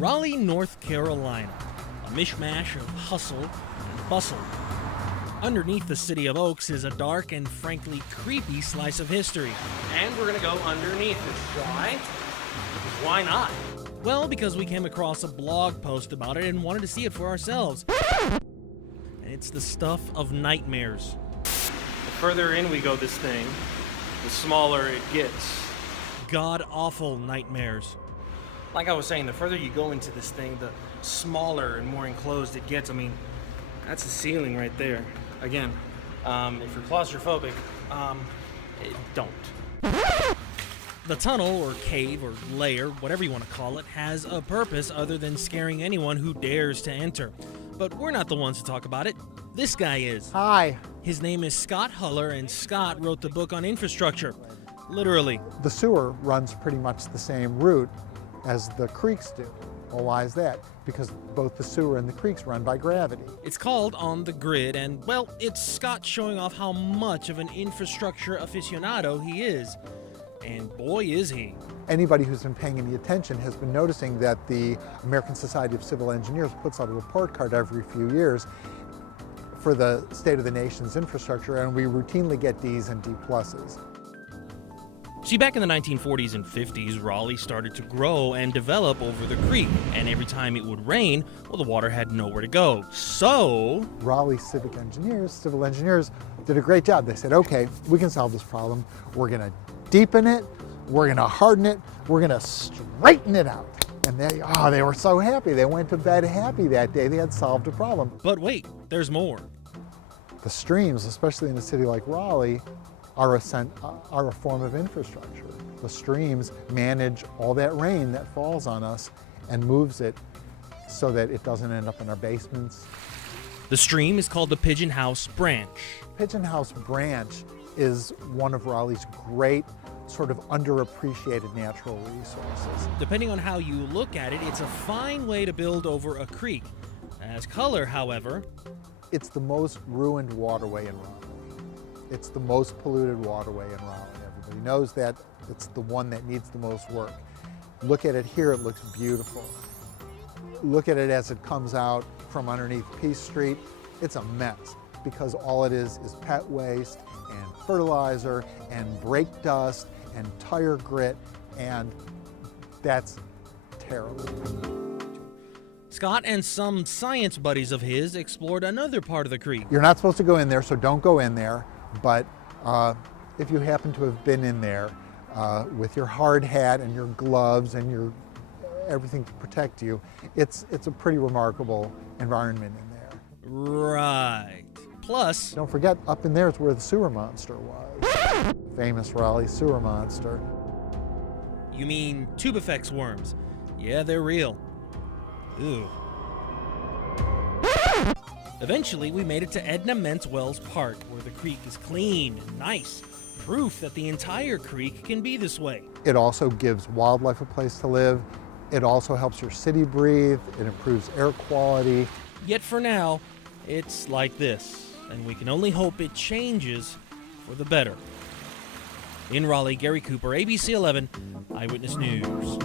Raleigh, North Carolina, a mishmash of hustle and bustle. Underneath the city of Oaks is a dark and frankly creepy slice of history. And we're gonna go underneath it. Why? Why not? Well, because we came across a blog post about it and wanted to see it for ourselves. And it's the stuff of nightmares. The further in we go this thing, the smaller it gets. God-awful nightmares. Like I was saying, the further you go into this thing, the smaller and more enclosed it gets. I mean, that's the ceiling right there. Again, if you're claustrophobic, don't. The tunnel, or cave, or lair, whatever you want to call it, has a purpose other than scaring anyone who dares to enter. But we're not the ones to talk about it. This guy is. Hi. His name is Scott Huller, and Scott wrote the book on infrastructure. Literally. The sewer runs pretty much the same route as the creeks do. Well, why is that? Because both the sewer and the creeks run by gravity. It's called On the Grid, and, well, it's Scott showing off how much of an infrastructure aficionado he is. And boy, is he. Anybody who's been paying any attention has been noticing that the American Society of Civil Engineers puts out a report card every few years for the state of the nation's infrastructure, and we routinely get Ds and D pluses. See, back in the 1940s and 50s, Raleigh started to grow and develop over the creek, and every time it would rain, well, the water had nowhere to go. So Raleigh civil engineers did a great job. They said, okay, we can solve this problem. We're gonna deepen it, we're gonna harden it, we're gonna straighten it out. And they were so happy. They went to bed happy that day. They had solved a problem. But wait, there's more. The streams, especially in a city like Raleigh, are a form of infrastructure. The streams manage all that rain that falls on us and moves it so that it doesn't end up in our basements. The stream is called the Pigeon House Branch. Pigeon House Branch is one of Raleigh's great sort of underappreciated natural resources. Depending on how you look at it, it's a fine way to build over a creek. As color, however, it's the most ruined waterway in Raleigh. It's the most polluted waterway in Raleigh. Everybody knows that. It's the one that needs the most work. Look at it here, it looks beautiful. Look at it as it comes out from underneath Peace Street. It's a mess because all it is pet waste and fertilizer and brake dust and tire grit, and that's terrible. Scott and some science buddies of his explored another part of the creek. You're not supposed to go in there, so don't go in there. But if you happen to have been in there with your hard hat and your gloves and your everything to protect you, it's a pretty remarkable environment in there. Right. Plus, don't forget, up in there is where the sewer monster was. Famous Raleigh sewer monster. You mean tubifex worms? Yeah, they're real. Ooh. Eventually, we made it to Edna Mentz-Wells Park, where the creek is clean and nice. Proof that the entire creek can be this way. It also gives wildlife a place to live. It also helps your city breathe. It improves air quality. Yet for now, it's like this, and we can only hope it changes for the better. In Raleigh, Gary Cooper, ABC 11, Eyewitness News.